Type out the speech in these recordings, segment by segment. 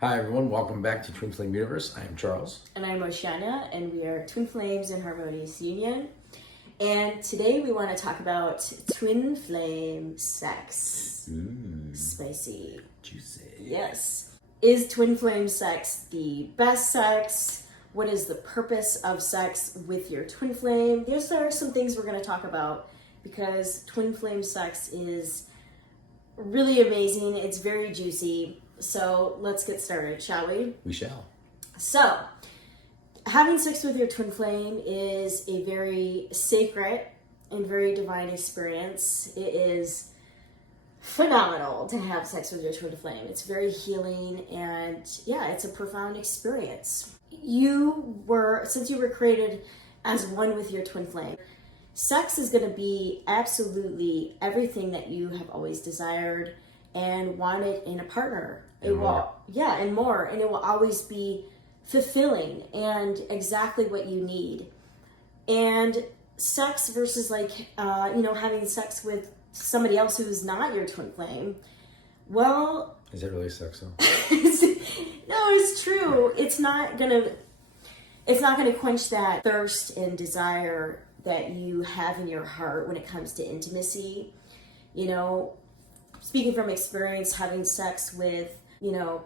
Hi everyone, welcome back to Twin Flame Universe. I am Charles. And I'm Oceana, and we are Twin Flames in Harmonious Union. And today we want to talk about twin flame sex. Spicy. Juicy. Yes. Is twin flame sex the best sex? What is the purpose of sex with your twin flame? There are some things we're going to talk about because twin flame sex is really amazing. It's very juicy. So let's get started, shall we? We shall. So, having sex with your twin flame is a very sacred and very divine experience. It is phenomenal to have sex with your twin flame. It's very healing and it's a profound experience. Since you were created as one with your twin flame, sex is going to be absolutely everything that you have always desired and wanted in a partner. And more. And it will always be fulfilling and exactly what you need. And sex versus having sex with somebody else who's not your twin flame. Well, is it really sex though? No, it's true. It's not gonna quench that thirst and desire that you have in your heart when it comes to intimacy. Speaking from experience, having sex with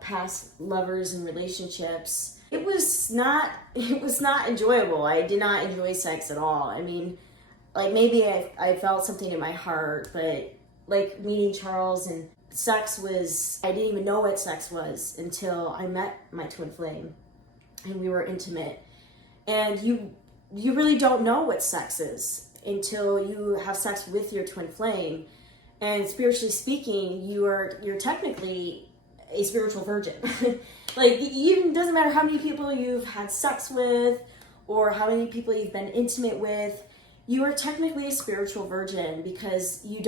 past lovers and relationships, it was not enjoyable. I did not enjoy sex at all. I mean, maybe I felt something in my heart, but meeting Charles and I didn't even know what sex was until I met my twin flame and we were intimate. And you really don't know what sex is until you have sex with your twin flame. And spiritually speaking, you're technically a spiritual virgin. It doesn't matter how many people you've had sex with or how many people you've been intimate with, you are technically a spiritual virgin because you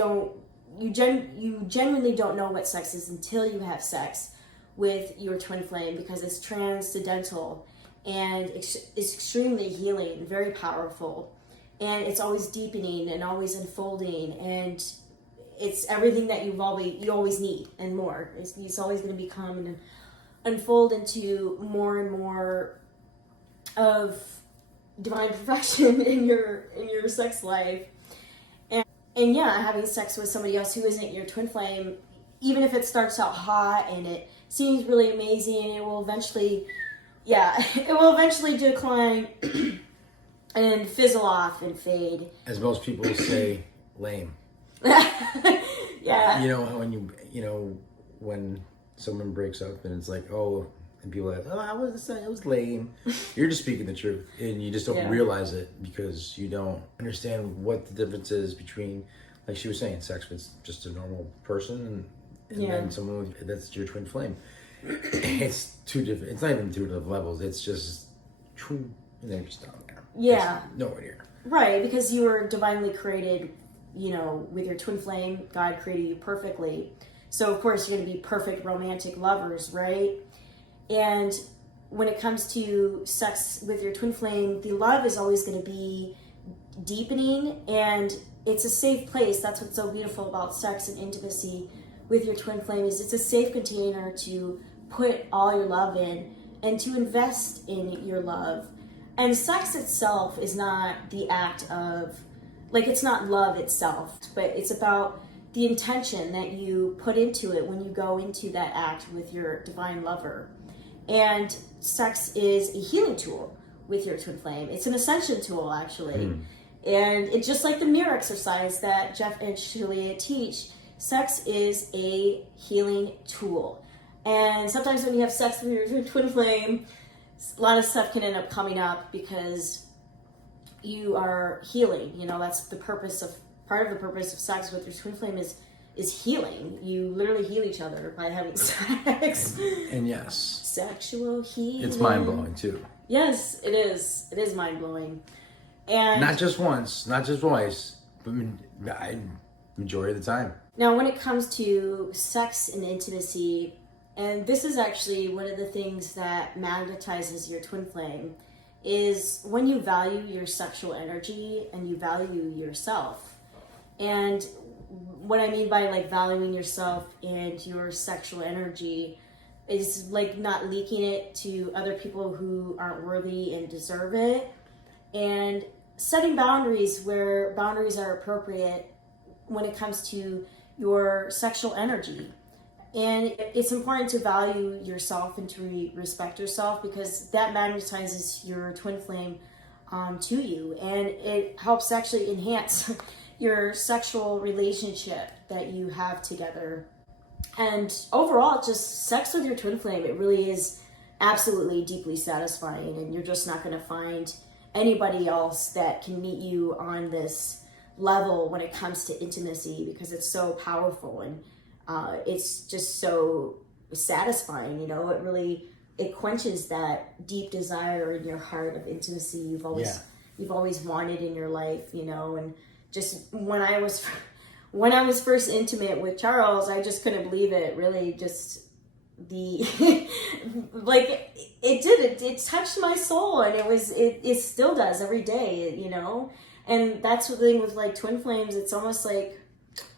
genuinely don't know what sex is until you have sex with your twin flame, because it's transcendental and it's extremely healing, very powerful, and it's always deepening and always unfolding, and it's everything that you always need and more. It's always going to become and unfold into more and more of divine perfection in your sex life. And having sex with somebody else who isn't your twin flame, even if it starts out hot and it seems really amazing, it will eventually decline and fizzle off and fade. As most people say, lame. Yeah. When someone breaks up and it's like, oh, and people are like, oh, how was this? It was lame. You're just speaking the truth, and you just don't realize it because you don't understand what the difference is between, like she was saying, sex with just a normal person and then someone that's your twin flame. It's two different. It's not even two different levels. It's just true, and then just down there. Yeah. Just nowhere near. Right, because you were divinely created. With your twin flame, God created you perfectly. So, of course, you're going to be perfect romantic lovers, right? And when it comes to sex with your twin flame, the love is always going to be deepening, and it's a safe place. That's what's so beautiful about sex and intimacy with your twin flame, is it's a safe container to put all your love in and to invest in your love. And sex itself is not the act of, it's not love itself, but it's about the intention that you put into it when you go into that act with your divine lover. And sex is a healing tool with your twin flame. It's an ascension tool, actually. And it's just like the mirror exercise that Jeff and Shalia teach. Sex is a healing tool. And sometimes when you have sex with your twin flame, a lot of stuff can end up coming up because you are healing. That's part of the purpose of sex with your twin flame is healing. You literally heal each other by having sex. And yes, sexual healing. It's mind blowing too. Yes, it is. It is mind blowing, and not just once, not just twice, but majority of the time. Now, when it comes to sex and intimacy, and this is actually one of the things that magnetizes your twin flame, is when you value your sexual energy and you value yourself. And what I mean by valuing yourself and your sexual energy is like not leaking it to other people who aren't worthy and deserve it, and setting boundaries where boundaries are appropriate when it comes to your sexual energy. And it's important to value yourself and to respect yourself, because that magnetizes your twin flame to you, and it helps actually enhance your sexual relationship that you have together. And overall, just sex with your twin flame, it really is absolutely deeply satisfying, and you're just not going to find anybody else that can meet you on this level when it comes to intimacy, because it's so powerful, and it's just so satisfying. You know, it quenches that deep desire in your heart of intimacy you've always wanted in your life, you know. And just when I was first intimate with Charles, I just couldn't believe it. Really, just the like it touched my soul, and it still does every day, you know. And that's the thing with like twin flames. It's almost like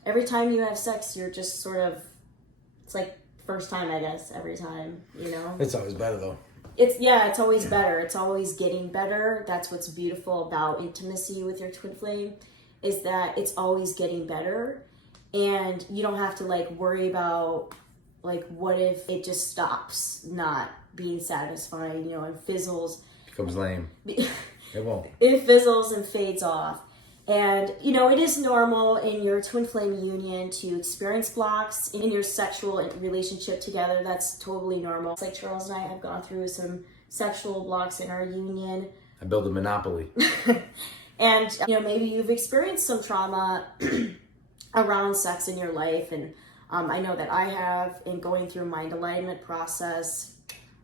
every time you have sex, you're just sort of, it's like first time, I guess, every time, you know. It's always better though. It's always better. It's always getting better. That's what's beautiful about intimacy with your twin flame, is that it's always getting better, and you don't have to like worry about like what if it just stops not being satisfying, you know, and fizzles. Becomes lame. It won't. It fizzles and fades off. And, you know, it is normal in your twin flame union to experience blocks in your sexual relationship together. That's totally normal. It's like Charles and I have gone through some sexual blocks in our union. I build a monopoly. And, you know, maybe you've experienced some trauma around sex in your life. And I know that I have, in going through mind alignment process.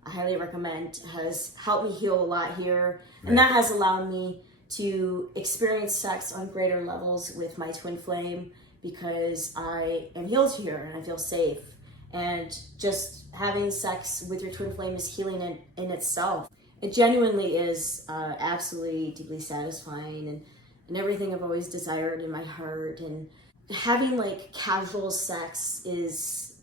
I highly recommend, has helped me heal a lot here. And that has allowed me to experience sex on greater levels with my twin flame, because I am healed here and I feel safe. And just having sex with your twin flame is healing in itself. It genuinely is absolutely deeply satisfying, and everything I've always desired in my heart. And having like casual sex is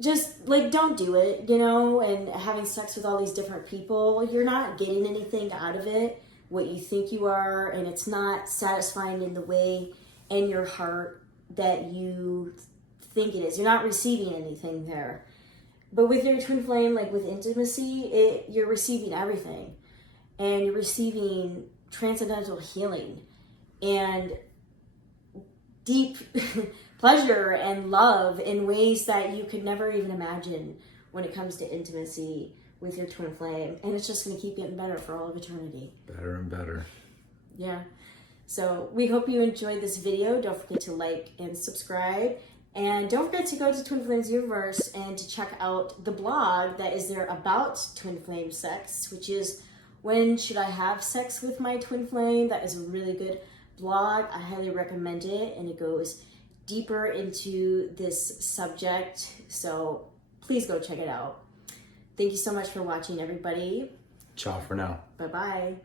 just like, don't do it, you know. And having sex with all these different people, you're not getting anything out of it, what you think you are, and it's not satisfying in the way in your heart that you think it is. You're not receiving anything there. But with your twin flame, like with intimacy, you're receiving everything, and you're receiving transcendental healing and deep pleasure and love in ways that you could never even imagine when it comes to intimacy with your twin flame. And it's just going to keep getting better for all of eternity. Better and better. Yeah. So we hope you enjoyed this video. Don't forget to like and subscribe. And don't forget to go to Twin Flames Universe and to check out the blog that is there about twin flame sex, which is When Should I Have Sex with My Twin Flame? That is a really good blog. I highly recommend it, and it goes deeper into this subject. So please go check it out. Thank you so much for watching, everybody. Ciao for now. Bye-bye.